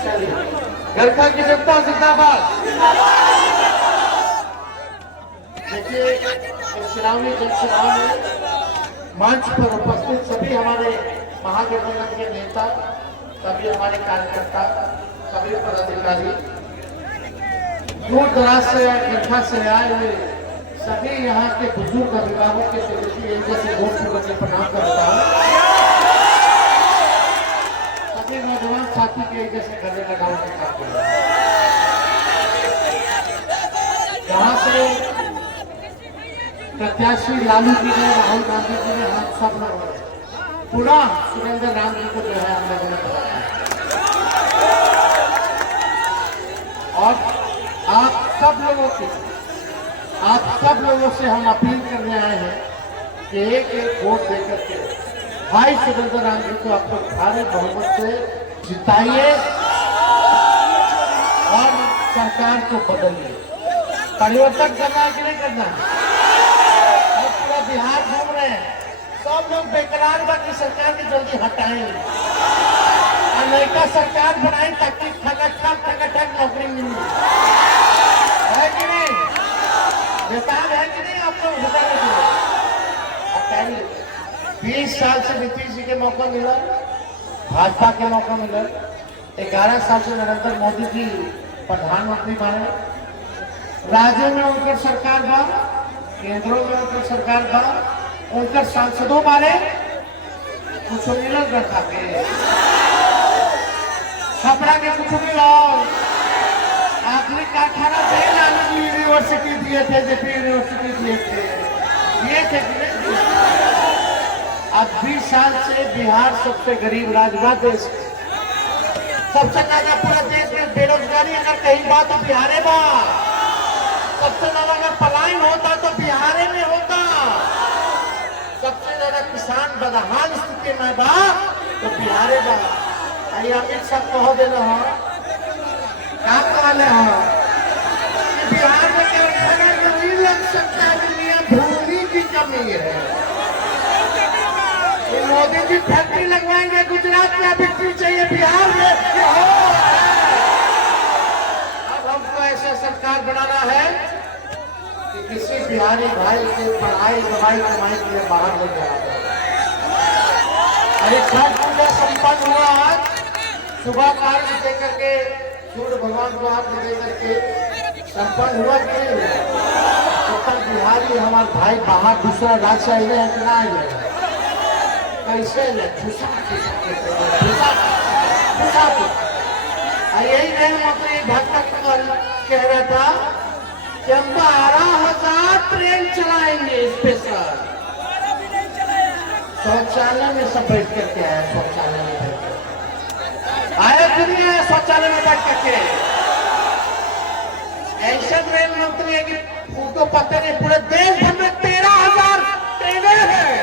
चलिए, गरखा की जनता जिंदाबाद। देखिए, चुनाव में मंच पर उपस्थित सभी हमारे महागठबंधन के नेता, सभी हमारे कार्यकर्ता, सभी पदाधिकारी, दूर दराज से गरखा से आए हुए सभी यहाँ के बुजुर्ग अभिभावक के प्रति जैसे वोट के प्रणाम करता हूँ। सभी नौजवान साथी के जैसे गले लगाने के काम कर रहे हैं। यहाँ से प्रत्याशी लालू जी ने, राहुल गांधी जी ने, हम सब लोग पुनः सुरेंद्र राम जी को जो है हम लोगों ने बताया। और आप सब लोगों से हम अपील करने आए हैं कि एक एक वोट देकर के भाई सुरेंद्र राम जी को आप लोग भारी बहुमत से जिताइए और सरकार को बदलिए। परिवर्तन करना है कि नहीं करना है? और पूरा बिहार घूम रहे हैं, सब लोग बेकरार बाकी सरकार की जल्दी हटाएं और नई सरकार बनाएं ताकि ठगक नौकरी मिले। है कि नहीं? बेकार है कि नहीं? आप लोग हटाइए। 20 साल से नीतीश जी के मौका मिला, भाजपा के मौका मिला, 11 साल से नरेंद्र मोदी जी प्रधानमंत्री बने, राज्यों में उनकर सरकार बा, केंद्रों में उनकर सरकार बा, उनकर सांसदों बारे कुछ मिलल रखा के छपरा के कुछ भी और आखिरी कारखाना यूनिवर्सिटी दिए थे, जेपी यूनिवर्सिटी दिए थे कि नहीं? अब 20 साल से बिहार सबसे गरीब राज्य देश, सबसे ज्यादा पूरा देश में बेरोजगारी अगर कहीं बात तो बिहारे बा, सबसे ज्यादा अगर पलायन होता तो बिहारे में होता, सबसे ज्यादा किसान बदहाल स्थिति में बा तो बिहारे बा। अमित शाह कह दे रहा क्या कहले हो कि बिहार में केवल नहीं लग सकता है, भूमि की कमी है। मोदी जी फैक्ट्री लगवाएंगे गुजरात में, फैक्ट्री चाहिए बिहार में। अब हमको ऐसा सरकार बनाना है कि किसी बिहारी भाई के पढ़ाई दवाई कमाई के लिए बाहर ले जाए। अरे छठ पूजा संपन्न हुआ आज, सुबह कार्य दे करके सूर्य भगवान को हाथ दे करके संपन्न हुआ कि नहीं हुआ? बिहारी हमारे भाई बाहर दूसरा राज्य से आए हैं कि ना आए? कैसे यही रेल मंत्री भक्तक कह रहा था कि हम 12,000 ट्रेन चलाएंगे स्पेशल। शौचालय में सब बैठ करके आया, शौचालय में बैठ आया दुनिया है, शौचालय में बैठ करके। ऐसे रेल मंत्री है कि उनको पता नहीं पूरे देश भर में 13,000 ट्रेनें हैं,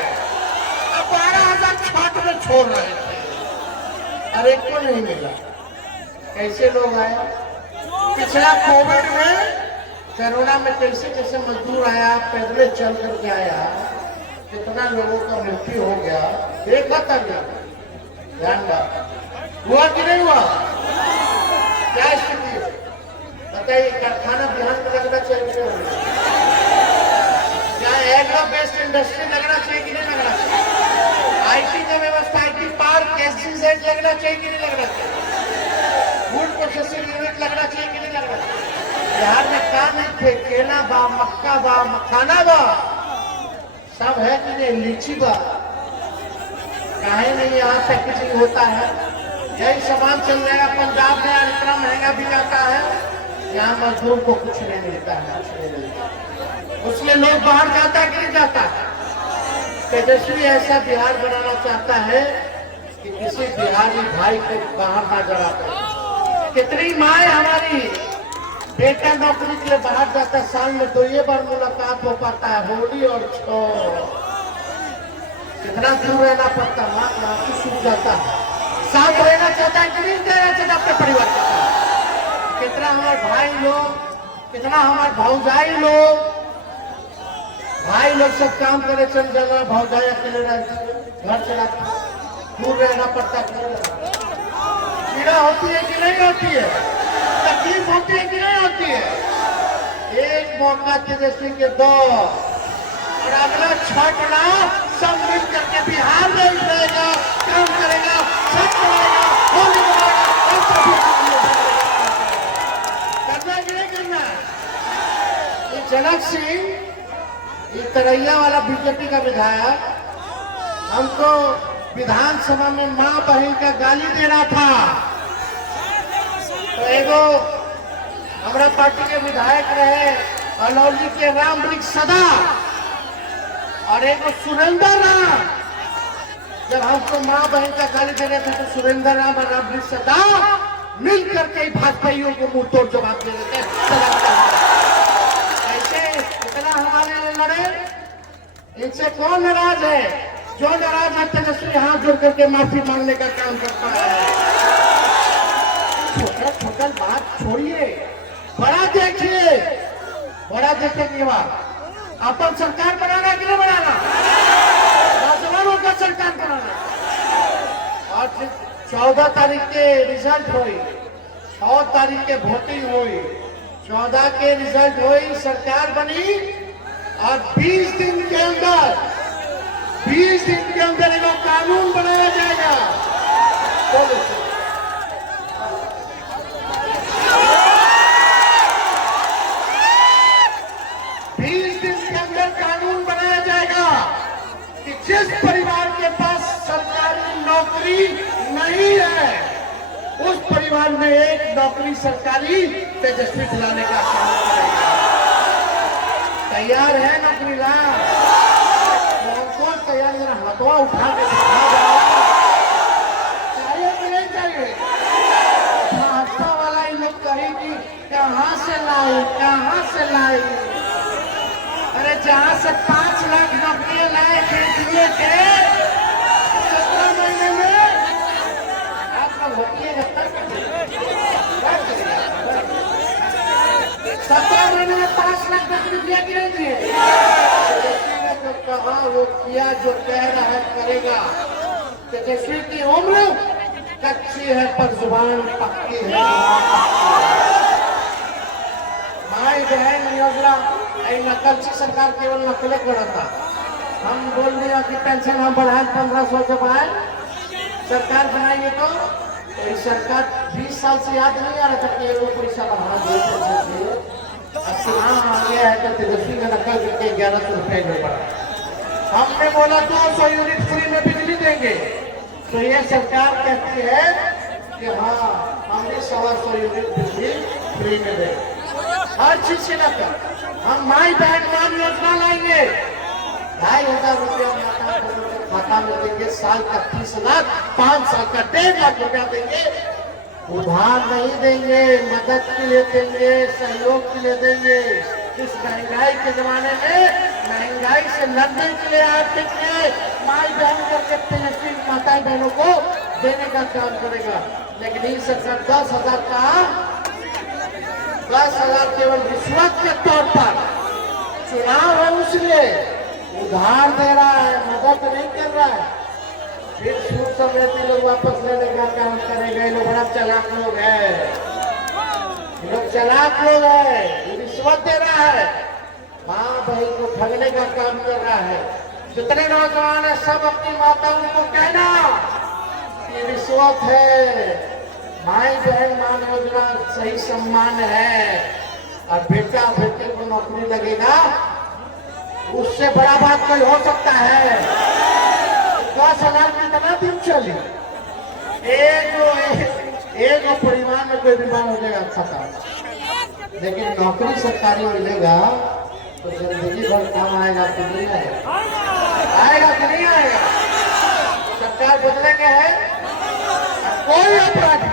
12,000 छाट में छोड़ रहे थे, अरे को नहीं मिला। कैसे लोग आए? पिछला कोविड में, कोरोना में कैसे कैसे मजदूर आया, पैदल चल करके आया, कितना लोगों का मृत्यु हो गया, देखा था क्या? ध्यान हुआ कि नहीं हुआ? क्या स्थिति है बताइए? कारखाना बिहार में लगना चाहिए? क्या एग्रो बेस्ड इंडस्ट्री लगना चाहिए कि नहीं लगना चाहिए? आईटी का व्यवस्था, आईटी पार्क, एसईजेड लगना चाहिए कि नहीं लगना चाहिए? फूड प्रोसेसिंग यूनिट लगना चाहिए कि नहीं लगना चाहिए? बिहार में काम नहीं थे, केला बा, मक्का बा, मखाना बा, सब है कि नहीं? लीची बा, काहे नहीं यहाँ पैकेजिंग होता है? यही सामान चल जाएगा। पंजाब में इतना महंगा भी जाता है, यहाँ मजदूर को कुछ नहीं मिलता है, कुछ नहीं मिलता। उसलिए लोग बाहर जाता है कि नहीं जाता है? तेजस्वी ऐसा बिहार बनाना चाहता है कि किसी बिहारी भाई को बाहर ना जरा पाए। कितनी माए हमारी बेटा नौकरी के लिए बाहर जाता है, साल में 2 बार मुलाकात हो पाता है, होली और छठ। कितना दूर रहना पड़ता है, माँ का सूख जाता है। साथ रहना चाहता है कि नहीं रहना चाहता अपने परिवार के साथ? कितना हमारे भाई लोग, कितना हमारे भौजाई लोग, भाई लोग सब काम करे चल जाना, भौजाई अकेले रहती है, घर चलाती, दूर रहना पड़ता है। होती है कि नहीं होती है? तकलीफ होती है कि नहीं होती है? एक मौका तेजस्वी के दो और अगला छठना सब मिल करके बिहार में ही रहेगा, काम करेगा, सब करेगा, होली करेगा, करना कि नहीं करना? ये जनक सिंह, ये तरैया वाला बीजेपी का विधायक हमको विधानसभा में मां बहन का गाली दे रहा था। तो एगो हमारा पार्टी के विधायक रहे अलौली के राम वृक्ष सदा और एगो सुरेंद्र राम, जब हमको मां बहन का गाली दे रहे थे तो सुरेंद्र राम और राम वृक्ष सदा मिल करके ही भाजपाइयों को मुंह तोड़ जवाब दे देते ऐसे इतना हमारे लिए लड़े। इनसे कौन नाराज है? जो नाराज है तेजस्वी हाथ जोड़ करके माफी मांगने का काम करता है। छोटा छोटा बात छोड़िए, बड़ा देखिए, बड़ा देखने के बाद अपन सरकार बनाना कि नहीं बनाना? नौजवानों का सरकार बनाना। और फिर 14 तारीख के रिजल्ट हुई, 6 तारीख के वोटिंग हुई, 14 के रिजल्ट हुई, सरकार बनी और 20 दिन के अंदर इनको कानून बनाया जाएगा। बोलो 20 दिन के अंदर कानून बनाया जाएगा कि जिस परिवार के पास सरकारी नौकरी नहीं है उस परिवार में एक नौकरी सरकारी तेजस्वी दिलाने का काम करेगा। तैयार है नौकरी ला? कौन तैयार है? हथवा उठा के चाहिए कि नहीं चाहिए? भाजपा वाला इन लोग कहेगी कहां से लाई, कहां से लाई? अरे जहां से 5 लाख नौकरियां लाए थे दिए थे 17 महीने में, आप लोग होती है 17 महीने में 5 लाख नौकरी दिया कि नहीं दिए? जो कहा वो किया, जो कह रहा है करेगा। तेजस्वी की उम्र कच्ची है पर जुबान पक्की है। माई बहन योजना नकलची सरकार केवल नकले करता। हम बोल दिया कि पेंशन हम बढ़ाए 1500 जब आए सरकार बनाएंगे तो इस सरकार 20 साल से याद नहीं आ रहा था कि एगो पैसा बढ़ा दिए। आ गया है तो तेजस्वी का नकल करके 1100 रुपए में बढ़ा। हमने बोला 200 यूनिट फ्री में बिजली देंगे तो ये सरकार कहती है कि हाँ हमने 125 यूनिट बिजली फ्री में देंगे। हर चीज से नकल। हम माई बहन मान योजना लाएंगे, 2500 रुपया खाता में देंगे, साल का 30 लाख, 5 साल का 1.5 लाख रुपया देंगे। उधार नहीं देंगे, मदद के लिए देंगे, सहयोग के लिए देंगे। इस महंगाई के जमाने में महंगाई से लड़ने के लिए आर्थिक माई बहन करके तेजस्वी माताएं बहनों को देने का काम करेगा। लेकिन ये सरकार 10,000 का 10,000 केवल रिश्वत के तौर पर, चुनाव है उसलिए उधार दे रहा है, मदद नहीं कर रहा है। फिर सूद समेत लोग वापस लेने का काम करेगा। ये लोग बड़ा चालाक लोग है, ये लोग चालाक लोग है। रिश्वत दे रहा है, माँ बहन को ठगने का काम कर रहा है। जितने नौजवान है सब अपनी माताओं को कहना कि रिश्वत है, माई बहन मान योजना सही सम्मान है और बेटा बेटे को नौकरी लगेगा, उससे बड़ा बात कोई हो सकता है? 10,000 कितना दिन चली? एक परिवार में कोई बीमार हो जाएगा अच्छा था, लेकिन नौकरी सरकारी मिलेगा तो जिंदगी भर काम आएगा कि नहीं आएगा? आएगा कि नहीं आएगा? सरकार बदले के है। कोई अपराधी,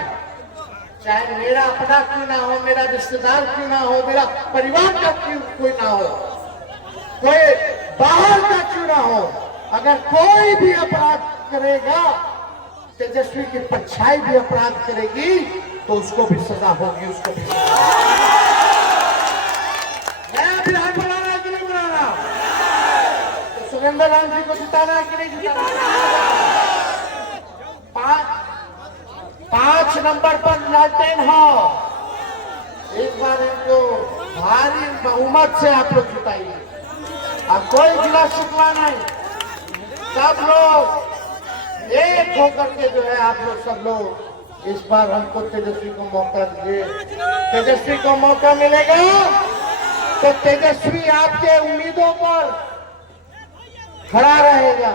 चाहे मेरा अपना क्यों ना हो, मेरा रिश्तेदार क्यों ना हो, मेरा परिवार का क्यों कोई ना हो, कोई बाहर का क्यों ना हो, अगर कोई भी अपराध करेगा, तेजस्वी की परछाई भी अपराध करेगी तो उसको भी सजा होगी, उसको भी नया विधान बनाना है कि नहीं बनाना? तो सुरेंद्र राम जी को जिताना है कि नहीं जिताना? 5 नंबर पर लालटेन हो, इस बार इनको भारी बहुमत से आप लोग जिताइए। अब कोई गिला शिकवा नहीं, सब लोग एक होकर के जो है आप लोग सब लोग इस बार हमको तेजस्वी को मौका दीजिए। तेजस्वी को मौका मिलेगा तो तेजस्वी आपके उम्मीदों पर खड़ा रहेगा।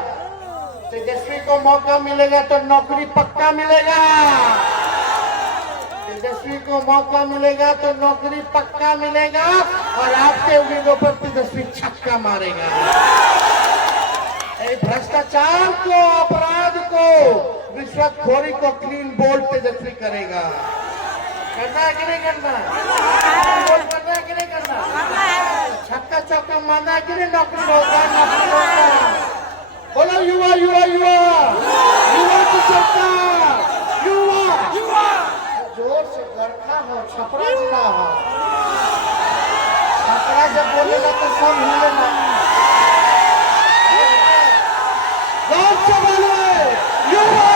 तेजस्वी को मौका मिलेगा तो नौकरी पक्का मिलेगा। तेजस्वी को मौका मिलेगा तो नौकरी पक्का मिलेगा और आपके उम्मीदों पर तेजस्वी छक्का मारेगा। भ्रष्टाचार को, अपराध को, रिश्वतखोरी को क्लीन बोल्ड तेजस्वी करेगा। करना है कि नहीं करना? करना है कि नहीं करना? छक्का चौका मारना है कि नहीं? नौकरी होगा, नौकरी होगा। बोलो युवा युवा युवा, युवा की सरकार, युवा। जोर से गड़खा हो, छपरा जिला हो। छपरा जब बोलेगा तो सब हिलेगा। जोर से बोलो, युवा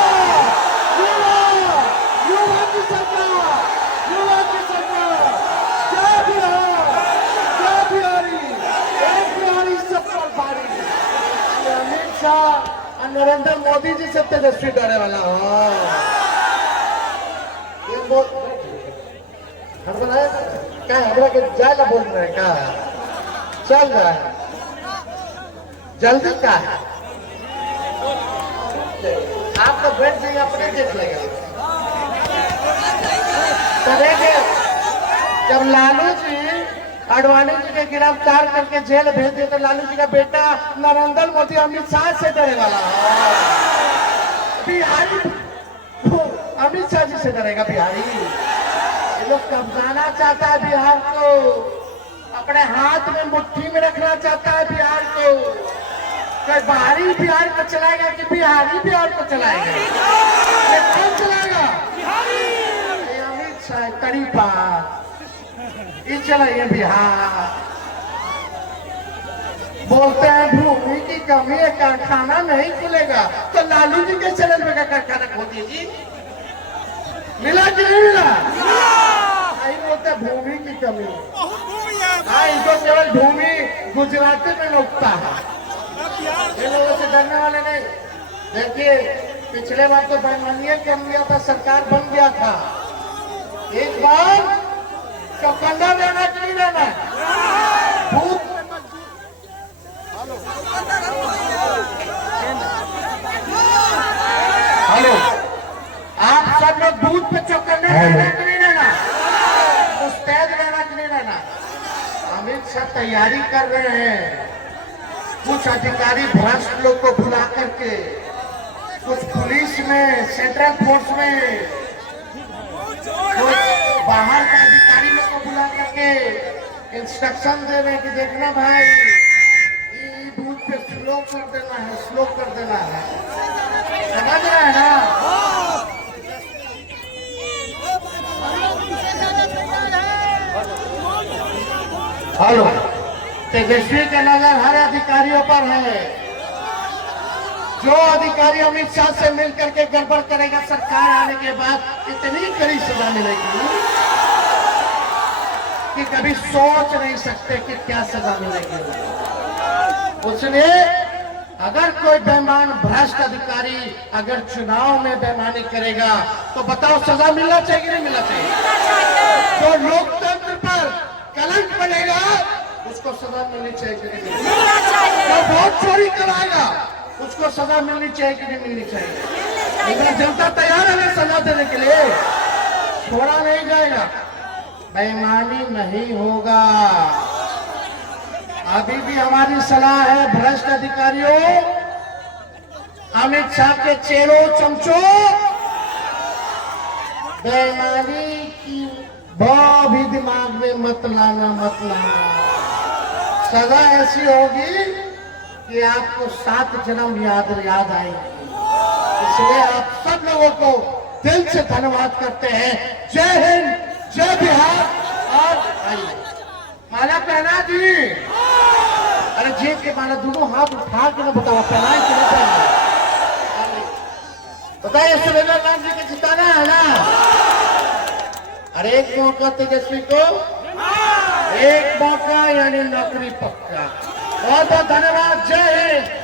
युवा, युवा की सरकार, युवा की सरकार। जय बिहार, जय बिहारी, एक बिहारी सब पर भारी। अमित शाह और नरेंद्र मोदी जी से तेजस्वी डरे वाला हो। क्या हमरा के जायला बोल रहे हैं? क्या चल रहा है? जल्दी का है? आप तो बैठ जाइए, अपने देख लेगा। करेंगे जब लालू जी आडवाणी जी के गिरफ्तार करके जेल भेज दिए तो लालू जी का बेटा नरेंद्र मोदी अमित शाह से डरे वाला। बिहारी अमित शाह जी से डरेगा बिहारी? ये लोग कब्जाना चाहता है बिहार को, अपने हाथ में मुट्ठी में रखना चाहता है बिहार को। कोई बाहरी बिहार को चलाएगा कि बिहारी बिहार को चलाएगा? ये कौन चलाएगा? ये अमित शाह तरीपा ये चलाइए बिहार। बोलते हैं भूमि की कमी है, कारखाना नहीं खुलेगा तो लालू जी के चैनल में का कारखाना खोल दीजिए। मिला कि नहीं मिला? नहीं बोलते भूमि की कमी। हाँ, इनको केवल भूमि गुजराती में उगता है। ये लोगों से डरने वाले नहीं। देखिए पिछले बार तो बैमानिया कर लिया था, सरकार बन गया था। एक बार चौकन्ना रहना कि नहीं रहना? हेलो, आप सब लोग बूथ पे चौकन्ने रहना कि नहीं रहना? मुस्तैद रहना कि नहीं रहना? अमित शाह तैयारी कर रहे हैं। कुछ अधिकारी भ्रष्ट लोग को बुला करके, कुछ पुलिस में, सेंट्रल फोर्स में, कुछ बाहर के अधिकारी लोग को बुला करके इंस्ट्रक्शन दे रहे हैं कि देखना भाई ये बूथ पे स्लो कर देना है, स्लो कर देना है। समझ रहे हैं ना? हेलो, तेजस्वी के नजर हर अधिकारियों पर है। जो अधिकारी अमित शाह से मिलकर के गड़बड़ करेगा, सरकार आने के बाद इतनी कड़ी सजा मिलेगी कि कभी सोच नहीं सकते कि क्या सजा मिलेगी। इसलिए अगर कोई बेईमान भ्रष्ट अधिकारी अगर चुनाव में बेईमानी करेगा तो बताओ सजा मिलना चाहिए कि नहीं मिलना चाहिए? जो लोकतंत्र पर कलंक बनेगा उसको सजा मिलनी चाहिए कि नहीं मिलनी चाहिए? जो वोट चोरी कराएगा उसको सजा मिलनी चाहिए कि नहीं मिलनी चाहिए? लेकिन जनता तैयार है सजा देने के लिए, छोड़ा नहीं जाएगा, बेईमानी नहीं होगा। अभी भी हमारी सलाह है भ्रष्ट अधिकारियों, अमित शाह के चेलों चमचों, बेईमानी की भाव भी दिमाग में मत लाना, मत लाना। सजा ऐसी होगी कि आपको 7 जन्म याद आएगी। इसलिए आप सब लोगों को दिल से धन्यवाद करते हैं। जय हिंद, जय बिहार। और माला पहना दी? अरे जेब के माला दोनों हाथ उठा के ना बताओ, पहना कि नहीं पहना? बताइए सुरेंद्र नाथ जी को जिताना है ना? और एक मौका तेजस्वी को, एक मौका यानी नौकरी पक्का। बहुत बहुत धन्यवाद। जय हिंद।